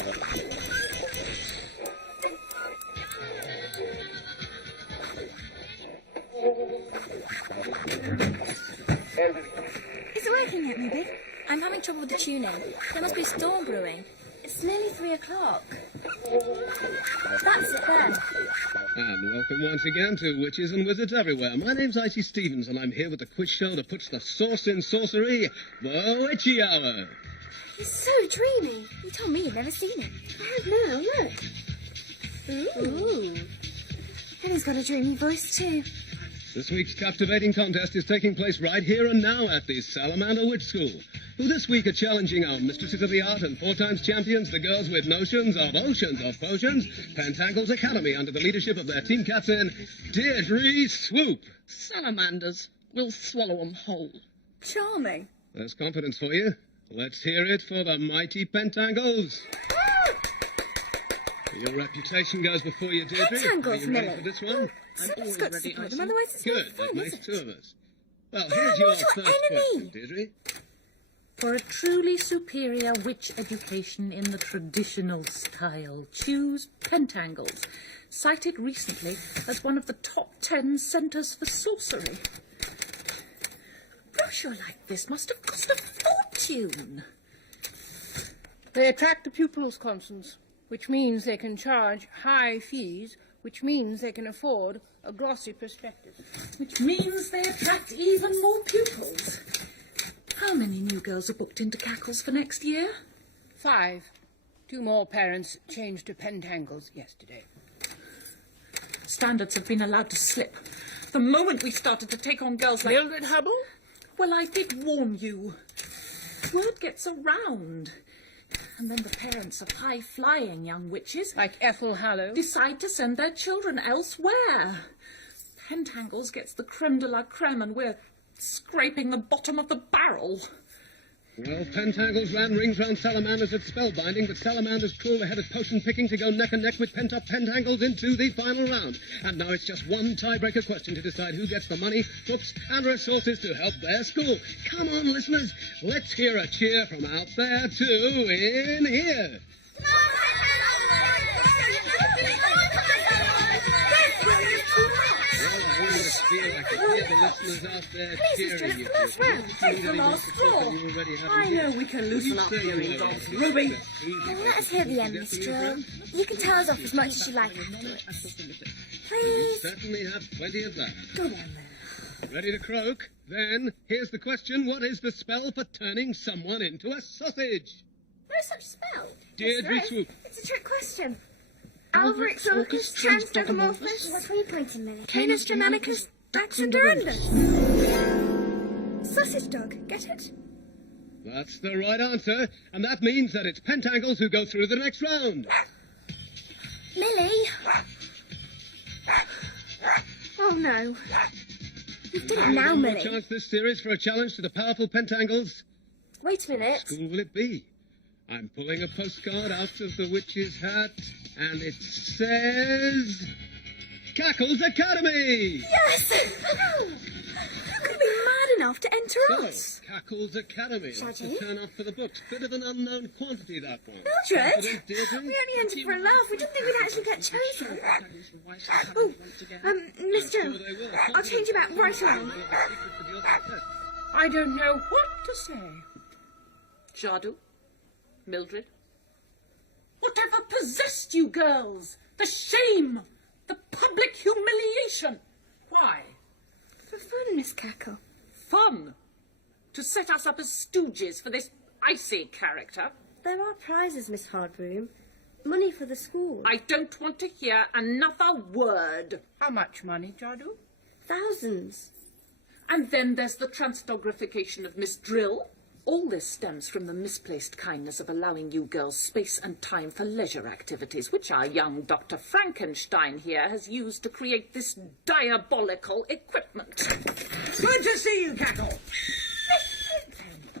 Is it working yet, Ruby? I'm having trouble with the tuning. There must be a storm brewing. It's nearly 3 o'clock. That's it then. And welcome once again to Witches and Wizards Everywhere. My name's Icy Stevens, and I'm here with the quiz show that puts the sauce in sorcery, the Witchy Hour. He's so dreamy. You told me you'd never seen him. I have now, look. Ooh. And he's got a dreamy voice too. This week's captivating contest is taking place right here and now at the Salamander Witch School, who this week are challenging our mistresses of the art and 4-times champions, the girls with notions of oceans of potions, Pentangle's Academy, under the leadership of their team captain, Deirdre Swoop. Salamanders. We'll swallow 'em whole. Charming. There's confidence for you. Let's hear it for the mighty Pentangles. Your reputation goes before you, Deirdre. Are you ready for this one? Somebody's got to support them, otherwise it's Good, that makes 2 of us. Well, here's your first question, Deirdre. For a truly superior witch education in the traditional style, choose Pentangles, cited recently as one of the top 10 centres for sorcery. Brochure like this must have cost a fortune. They attract the pupils, Constance, which means they can charge high fees, which means they can afford a glossy perspective. Which means they attract even more pupils. How many new girls are booked into Cackles for next year? 5. 2 more parents changed to Pentangles yesterday. Standards have been allowed to slip. The moment we started to take on girls like... Mildred Hubble? Well, I did warn you. Word gets around. And then the parents of high-flying young witches... Like Ethel Hallow? ...decide to send their children elsewhere. Pentangles gets the creme de la creme and we're scraping the bottom of the barrel. Well, Pentangles ran rings round Salamanders at spellbinding, but Salamanders crawled ahead at potion picking to go neck and neck with pent-up Pentangles into the final round. And now it's just one tiebreaker question to decide who gets the money, books and resources to help their school. Come on, listeners, let's hear a cheer from out there to in here. Feel like I hear the listeners out there cheering you. Take the last straw. I know we can loosen up here in golf. Ruby! Let us hear the end, Miss Drill. You can tell us off as much as you like. Please. We certainly have plenty of that. Go on then. Ready to croak? Then, here's the question. What is the spell for turning someone into a sausage? No such spell. Deirdre Swoop. It's a trick question. Alvarix Orcus Transdogomorphus. What were you pointing, Millie? Canis Germanicus Daxandurandus. Sausage dog, get it? That's the right answer, and that means that it's Pentangles who go through the next round. Millie! Oh no. You've done it now, One more Millie. chance this series for a challenge to the powerful Pentangles. Wait a minute. What school will it be? I'm pulling a postcard out of the witch's hat, and it says... Cackles Academy! Yes! Who could be mad enough to enter us? So, Cackles Academy. That's a turn off for the books. Bit of an unknown quantity, that one. Mildred? Confident, Deirdre? We only entered for a laugh. We didn't think we'd actually get chosen. Oh, Miss Sure Joe, they will. I'll change you back right away. I don't know what to say. Jadu? Mildred? Whatever possessed you girls? The shame! The public humiliation! Why? For fun, Miss Cackle. Fun? To set us up as stooges for this icy character? There are prizes, Miss Hardbroom. Money for the school. I don't want to hear another word. How much money, Jadu? Thousands. And then there's the transdogrification of Miss Drill. All this stems from the misplaced kindness of allowing you girls space and time for leisure activities, which our young Dr. Frankenstein here has used to create this diabolical equipment. Good to see you, Cackle.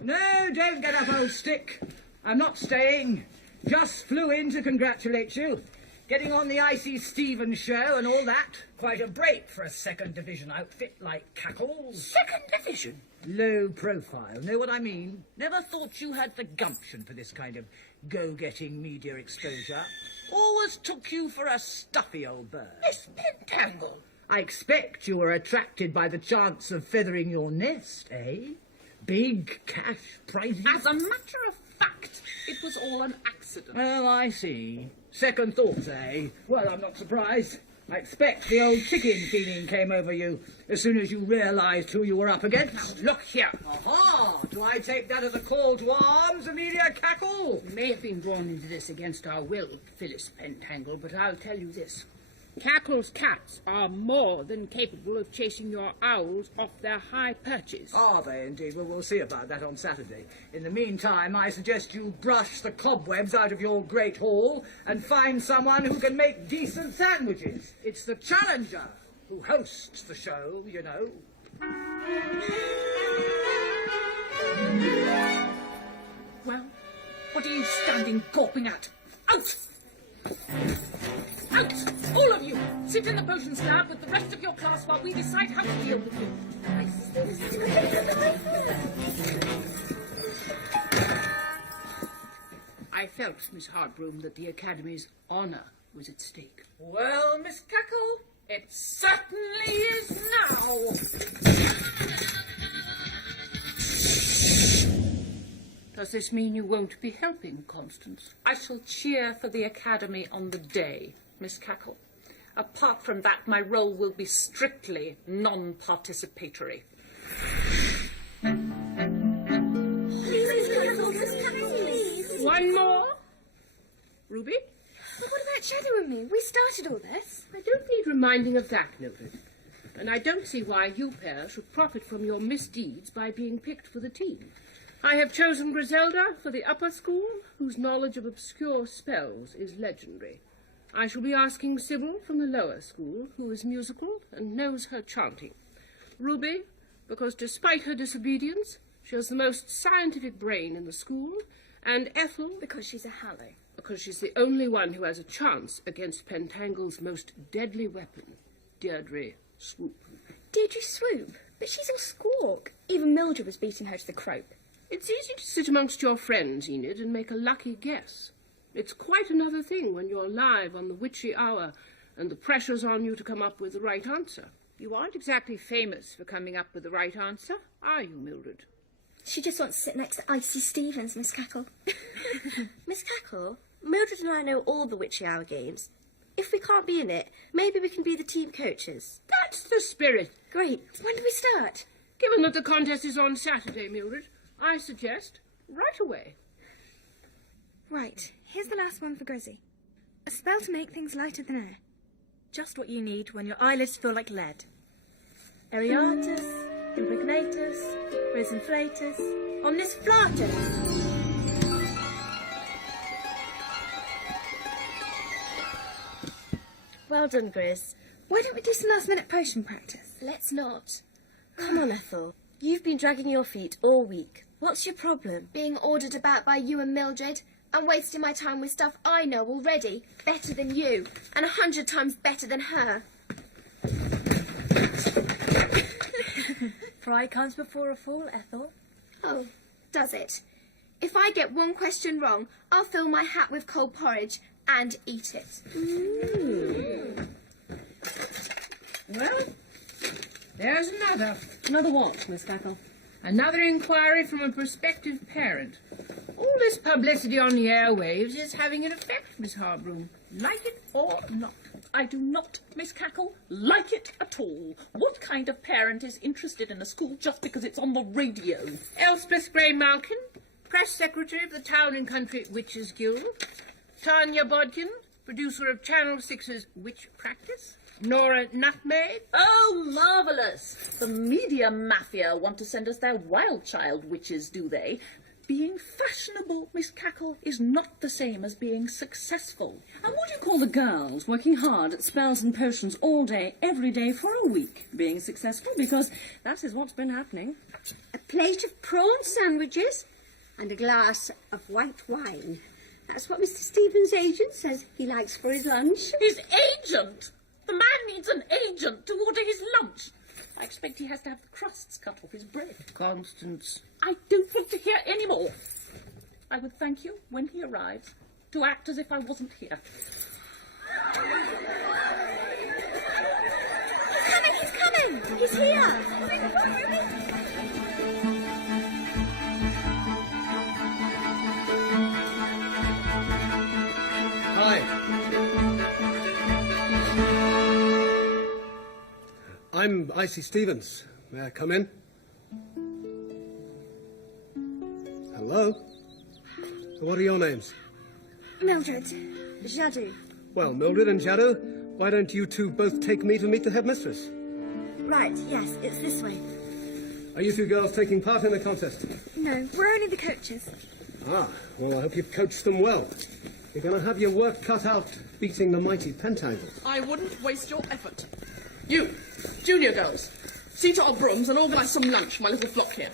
No, don't get up, old stick. I'm not staying. Just flew in to congratulate you. Getting on the Icy Stevens show and all that. Quite a break for a second division outfit like Cackle's. Second division? Low profile. Know what I mean? Never thought you had the gumption for this kind of go-getting media exposure. Always took you for a stuffy old bird. Miss Pentangle. I expect you were attracted by the chance of feathering your nest, eh? Big cash prizes. As a matter of fact, it was all an accident. Oh, I see. Second thoughts, eh? Well, I'm not surprised. I expect the old chicken feeling came over you as soon as you realised who you were up against. Look here. Aha! Do I take that as a call to arms, Amelia Cackle? You may have been drawn into this against our will, Phyllis Pentangle, but I'll tell you this. Cackle's cats are more than capable of chasing your owls off their high perches. Are they indeed? Well, we'll see about that on Saturday. In the meantime, I suggest you brush the cobwebs out of your great hall and find someone who can make decent sandwiches. It's the challenger who hosts the show, you know. Well, what are you standing gawping at? Out! Out! All of you! Sit in the potion slab with the rest of your class while we decide how to deal with you. I felt, Miss Hardbroom, that the Academy's honour was at stake. Well, Miss Cackle, it certainly is now. Does this mean you won't be helping, Constance? I shall cheer for the Academy on the day, Miss Cackle. Apart from that, my role will be strictly non-participatory. One more? Ruby? But what about Shadow and me? We started all this. I don't need reminding of that, Mildred. And I don't see why you pair should profit from your misdeeds by being picked for the team. I have chosen Griselda for the upper school, whose knowledge of obscure spells is legendary. I shall be asking Sybil from the lower school, who is musical and knows her chanting. Ruby, because despite her disobedience, she has the most scientific brain in the school, and Ethel, Because she's a Hallow. because she's the only one who has a chance against Pentangle's most deadly weapon, Deirdre Swoop. Deirdre Swoop? But she's all squawk. Even Mildred was beating her to the croak. It's easy to sit amongst your friends, Enid, and make a lucky guess. It's quite another thing when you're live on the witchy hour and the pressure's on you to come up with the right answer. You aren't exactly famous for coming up with the right answer, are you, Mildred? She just wants to sit next to Icy Stevens, Miss Cackle. Miss Cackle, Mildred and I know all the Witchy Hour games. If we can't be in it, maybe we can be the team coaches. That's the spirit. Great. When do we start? Given that the contest is on Saturday, Mildred, I suggest right away. Right. Here's the last one for Grizzy. A spell to make things lighter than air. Just what you need when your eyelids feel like lead. Ariatus, Impregnatus, Rosinflatus, Omnis Flatus. Well done, Grizz. Why don't we do some last-minute potion practice? Let's not. Come on, Ethel. You've been dragging your feet all week. What's your problem? Being ordered about by you and Mildred. I'm wasting my time with stuff I know already. Better than you. And 100 times better than her. Pride comes before a fall, Ethel. Oh, does it? If I get one question wrong, I'll fill my hat with cold porridge and eat it. Well, there's another. Another what, Miss Cackle? Another inquiry from a prospective parent. All this publicity on the airwaves is having an effect, Miss Harbroom. Like it or not. I do not, Miss Cackle, like it at all. What kind of parent is interested in a school just because it's on the radio? Elspeth Gray Malkin, Press Secretary of the Town and Country Witches Guild. Tanya Bodkin, producer of Channel 6's Witch Practice. Nora Nutmeg. Oh, marvellous! The media mafia want to send us their wild child witches, do they? Being fashionable, Miss Cackle, is not the same as being successful. And what do you call the girls working hard at spells and potions all day, every day for a week, being successful? Because that is what's been happening. A plate of prawn sandwiches and a glass of white wine. That's what Mr. Stevens' agent says he likes for his lunch. His agent? The man needs an agent to order his lunch. I expect he has to have the crusts cut off his bread. Constance. I don't want to hear any more. I would thank you when he arrives to act as if I wasn't here. He's coming! He's here! Hi. I'm Icy Stevens. May I come in? Hello? What are your names? Mildred. Jadu. Well, Mildred and Jado, why don't you two both take me to meet the headmistress? Right, yes, it's this way. Are you two girls taking part in the contest? No, we're only the coaches. Ah, well, I hope you've coached them well. You're going to have your work cut out beating the mighty Pentangles. I wouldn't waste your effort. You, junior girls, see to our brooms and organise some lunch for my little flock here.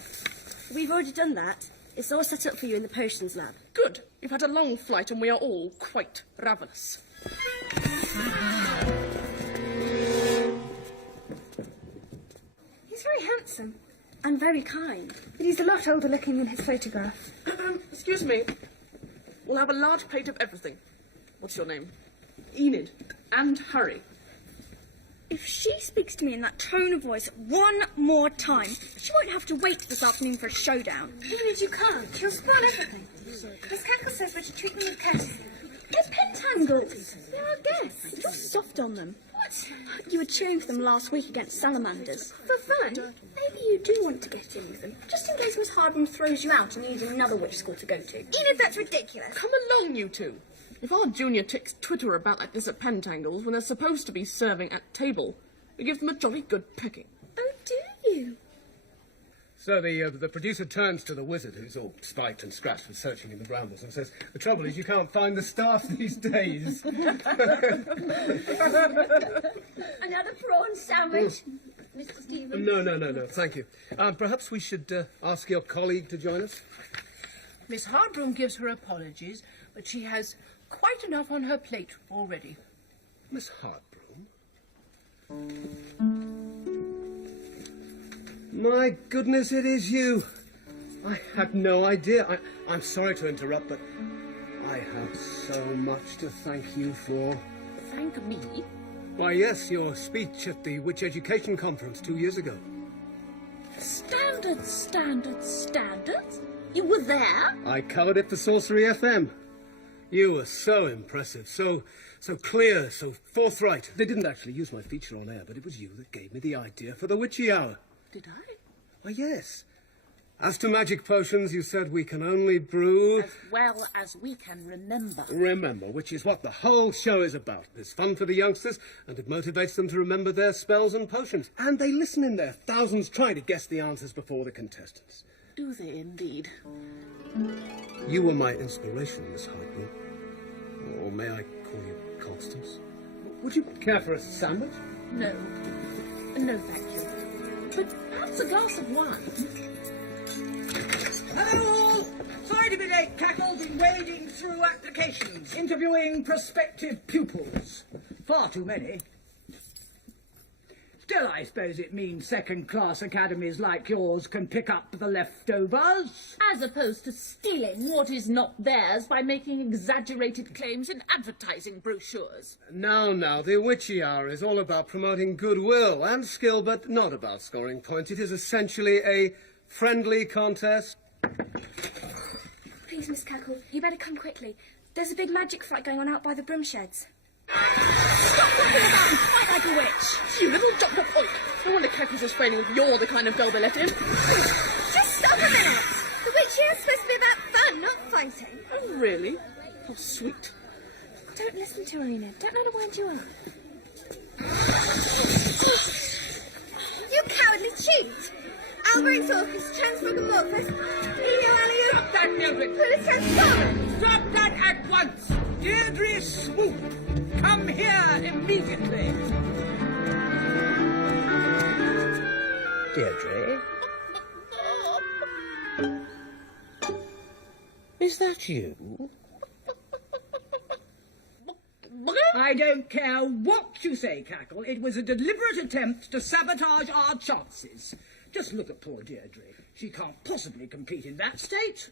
We've already done that. It's all set up for you in the potions lab. Good. You've had a long flight and we are all quite ravenous. He's very handsome and very kind, but he's a lot older looking than his photograph. Excuse me. We'll have a large plate of everything. What's your name? Enid. And hurry. If she speaks to me in that tone of voice one more time, she won't have to wait this afternoon for a showdown. Enid, you can't. She'll spoil everything. Miss Cackle says we're to treat them with courtesy. They're pentangles. They're our guests. You're soft on them. What? You were cheering for them last week against salamanders. For fun? Maybe you do want to get in with them, just in case Miss Hardman throws you out and you need another witch school to go to. Enid, that's ridiculous. Come along, you two. If our junior ticks twitter about like this at Pentangles when they're supposed to be serving at table, we give them a jolly good picking. Oh, do you? So the producer turns to the wizard, who's all spiked and scratched from searching in the brambles, and says, "The trouble is you can't find the staff these days." Another prawn sandwich, Mr. Stevens? No, thank you. Perhaps we should ask your colleague to join us? Miss Hardroom gives her apologies, but she has quite enough on her plate already. Miss Hardbroom? My goodness, it is you. I had no idea. I'm sorry to interrupt, but I have so much to thank you for. Thank me? Why, yes, your speech at the Witch Education Conference 2 years ago. Standards. You were there? I covered it for Sorcery FM. You were so impressive, so clear, so forthright. They didn't actually use my feature on air, but it was you that gave me the idea for the Witchy Hour. Did I? Why, yes. As to magic potions, you said we can only brew... As well as we can remember. Remember, which is what the whole show is about. It's fun for the youngsters, and it motivates them to remember their spells and potions. And they listen in there, thousands trying to guess the answers before the contestants. Do they indeed? You were my inspiration, Miss Hartman. Or may I call you Constance? Would you care for a sandwich? No, thank you. But perhaps a glass of wine? Hello! Sorry to be late, Cackle. Been wading through applications, interviewing prospective pupils. Far too many. Still, I suppose it means second-class academies like yours can pick up the leftovers. As opposed to stealing what is not theirs by making exaggerated claims in advertising brochures. Now, the Witchy Hour is all about promoting goodwill and skill, but not about scoring points. It is essentially a friendly contest. Please, Miss Cackle, you better come quickly. There's a big magic fight going on out by the broom sheds. Stop walking about and fight like a witch! You little jump-up oik! No wonder Cackle's explaining if you're the kind of girl they let in. Just stop a minute! The witch here is supposed to be about fun, not fighting. Oh, really? How sweet. Don't listen to her, Enid. Don't let her wind you up. You cowardly cheat! Albert Orcus, Transmogomorphus, Eno Alley, Stop that, Mildred! Pulitzer, Stop that at once! Deirdre Swoop! Come here immediately! Deirdre? Is that you? I don't care what you say, Cackle. It was a deliberate attempt to sabotage our chances. Just look at poor Deirdre. She can't possibly compete in that state.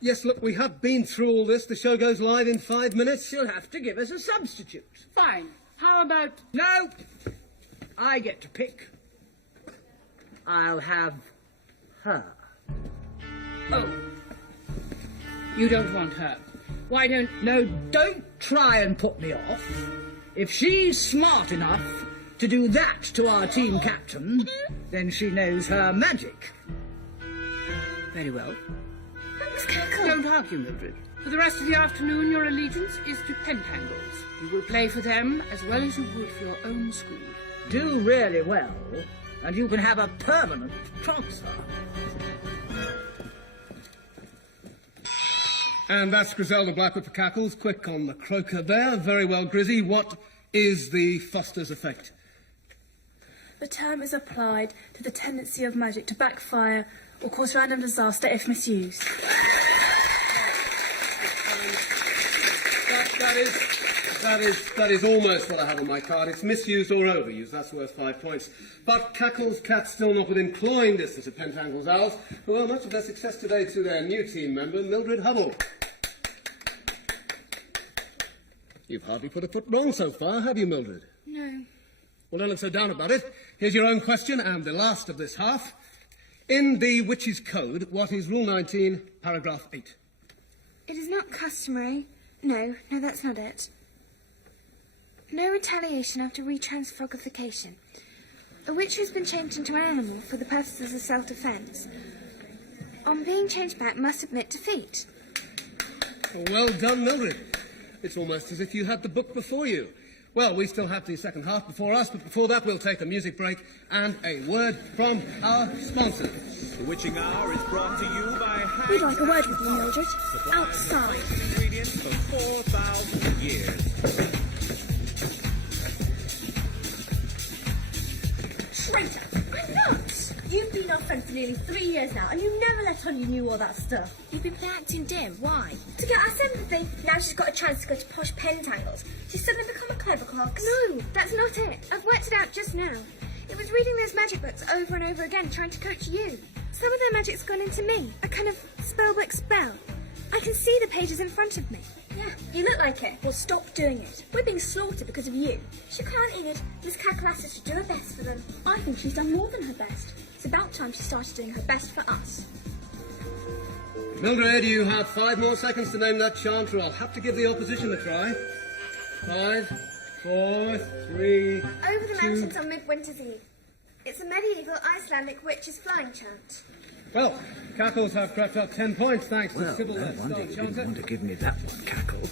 Yes, look, we have been through all this. The show goes live in 5 minutes. She'll have to give us a substitute. Fine. How about... No, I get to pick. I'll have her. Oh. You don't want her. Why don't... No, don't try and put me off. If she's smart enough to do that to our team captain, then she knows her magic. Very well. Don't argue, Mildred. For the rest of the afternoon, your allegiance is to Pentangles. You will play for them as well as you would for your own school. Do really well, and you can have a permanent transfer. And that's Griselda Blackwood for Cackles. Quick on the croaker there. Very well, Grizzy. What is the Foster's effect? The term is applied to the tendency of magic to backfire or cause random disaster if misused. That is almost what I have on my card. It's misused or overused. That's worth 5 points. But Cackle's cat's still not within clawing distance of Pentangle's owls, who owe much of their success today to their new team member, Mildred Hubble. You've hardly put a foot wrong so far, have you, Mildred? No. Well, don't look so down about it. Here's your own question, and the last of this half. In the Witch's Code, what is Rule 19, Paragraph 8? It is not customary. No, that's not it. No retaliation after retransfogrification. A witch who has been changed into an animal for the purposes of self-defence, on being changed back, must admit defeat. Well done, Mildred. It's almost as if you had the book before you. Well, we still have the second half before us, but before that we'll take a music break and a word from our sponsors. The Witching Hour is brought to you by... We'd like a word with you, Mildred. Outside. Ingredients for 4,000 years. Traitor! I'm nuts! You've been our friend for nearly 3 years now, and you never let on you knew all that stuff. You've been acting dim. Why? To get our sympathy, now she's got a chance to go to posh Pentangles. She's suddenly become a clever cox. No, that's not it. I've worked it out just now. It was reading those magic books over and over again, trying to coach you. Some of their magic's gone into me. A kind of spellbook spell. I can see the pages in front of me. Yeah, you look like it. Well, stop doing it. We're being slaughtered because of you. She can't, Enid. Miss Cackle asked us to do her best for them. I think she's done more than her best. It's about time she started doing her best for us. Mildred, you have 5 more seconds to name that chant, or I'll have to give the opposition a try. 5, 4, 3, Over the 2... mountains on Midwinter's Eve. It's a medieval Icelandic witch's flying chant. Well, Cackles have crept up 10 points thanks to Sybil, no their wonder star you didn't chanter. want to give me that one, Cackle.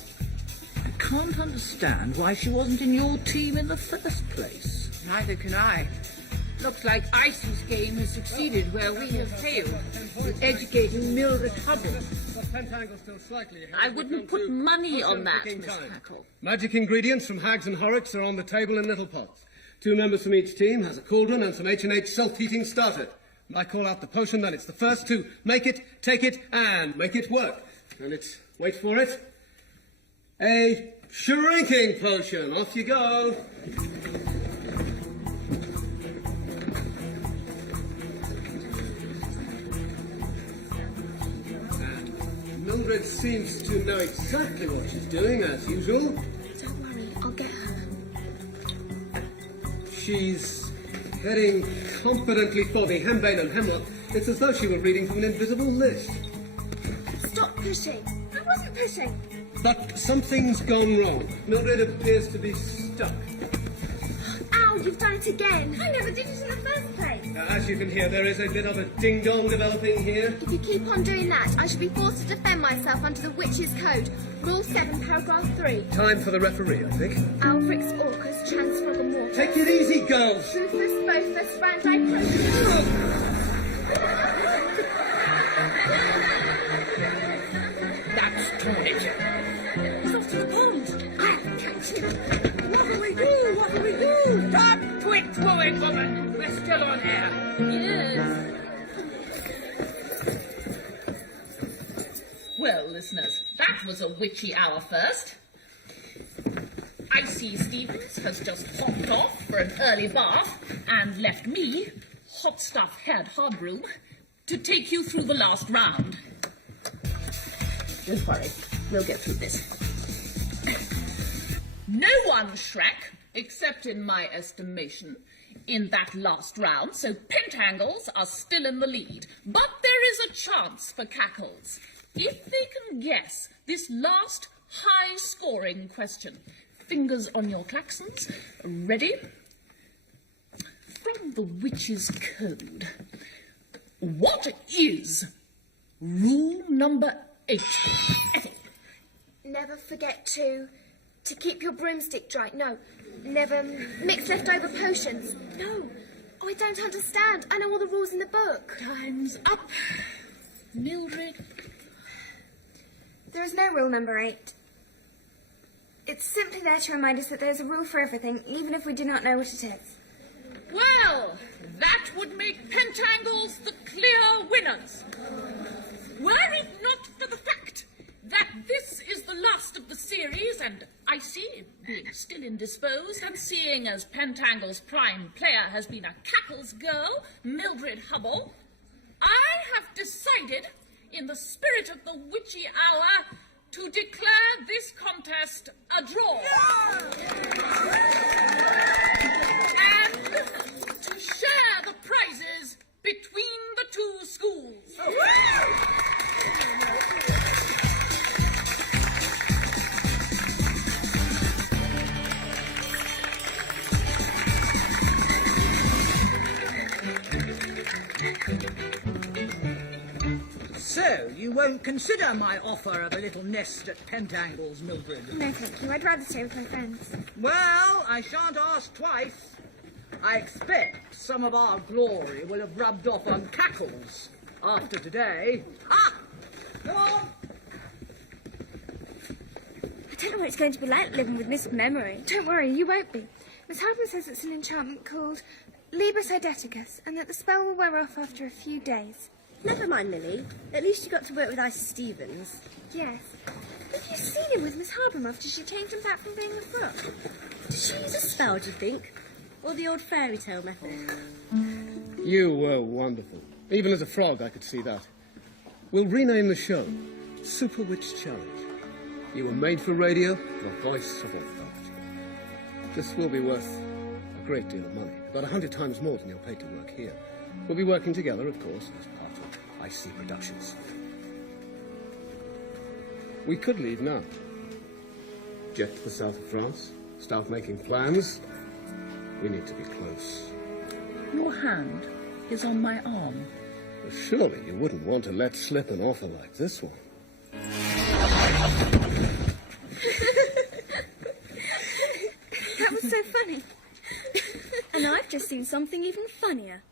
I can't understand why she wasn't in your team in the first place. Neither can I. Looks like Icy's game has succeeded where we have failed, with educating Mildred Hubble. But Pentangle's still slightly ahead. I wouldn't put money on that, Picking Miss time. Cackle. Magic ingredients from hags and horrocks are on the table in little pots. 2 members from each team has a cauldron and some H&H self-heating starter. And I call out the potion, then it's the first to make it, take it, and make it work. And it's, wait for it, a shrinking potion. Off you go. And Mildred seems to know exactly what she's doing, as usual. Don't worry, I'll get her. She's heading confidently for the henbane and hemlock. It's as though she were reading from an invisible list. Stop pushing. I wasn't pushing. But something's gone wrong. Mildred appears to be stuck. Ow, you've done it again. I never did it in the first place. As you can hear, there is a bit of a ding-dong developing here. If you keep on doing that, I shall be forced to defend myself under the Witch's Code. Rule 7, Paragraph 3. Time for the referee, I think. Alfrix, Orcus, Transfog and Mortis. Take it easy, girls. Rufus, Bothus, Randi, That's torture. He's off to the pond. I'll catch him. What do we do? What do we do? Stop twit-twooing, woman. We're still on air. Yes. Well, listeners, that was a witchy hour first. Icy Stevens has just hopped off for an early bath and left me, hot stuff head hardroom, to take you through the last round. Don't worry, we'll get through this. No one shrank, except in my estimation, in that last round, so Pentangles are still in the lead. But there is a chance for Cackles. If they can guess this last high-scoring question. Fingers on your klaxons. Ready? From the Witch's Code. What is rule number 8? Ethel. Never forget to keep your broomstick dry. No, never mix leftover potions. No, oh, I don't understand. I know all the rules in the book. Time's up. Mildred. There is no rule number 8. It's simply there to remind us that there's a rule for everything, even if we do not know what it is. Well, that would make Pentangles the clear winners. Were it not for the fact that this is the last of the series, and Icy, being still indisposed, and seeing as Pentangles' prime player has been a Cackles girl, Mildred Hubble, I have decided, in the spirit of the witchy hour, to declare this contest a draw. And to share the prizes between the two schools. So, you won't consider my offer of a little nest at Pentangles, Mildred? No, thank you. I'd rather stay with my friends. Well, I shan't ask twice. I expect some of our glory will have rubbed off on Cackles after today. Ah! Go on! I don't know what it's going to be like living with Miss Memory. Don't worry, you won't be. Miss Hardman says it's an enchantment called Libus Eideticus, and that the spell will wear off after a few days. Never mind, Lily. At least you got to work with Icy Stevens. Yes. Have you seen him with Miss Hardman after she changed him back from being a frog? Did she use a spell, do you think? Or the old fairy tale method? You were wonderful. Even as a frog, I could see that. We'll rename the show Super Witch Challenge. You were made for radio, the voice of authority. This will be worth a great deal of money, about 100 times more than you're paid to work here. We'll be working together, of course, as part of IC Productions. We could leave now. Jet to the south of France, start making plans. We need to be close. Your hand is on my arm. Well, surely you wouldn't want to let slip an offer like this one. That was so funny. And I've just seen something even funnier.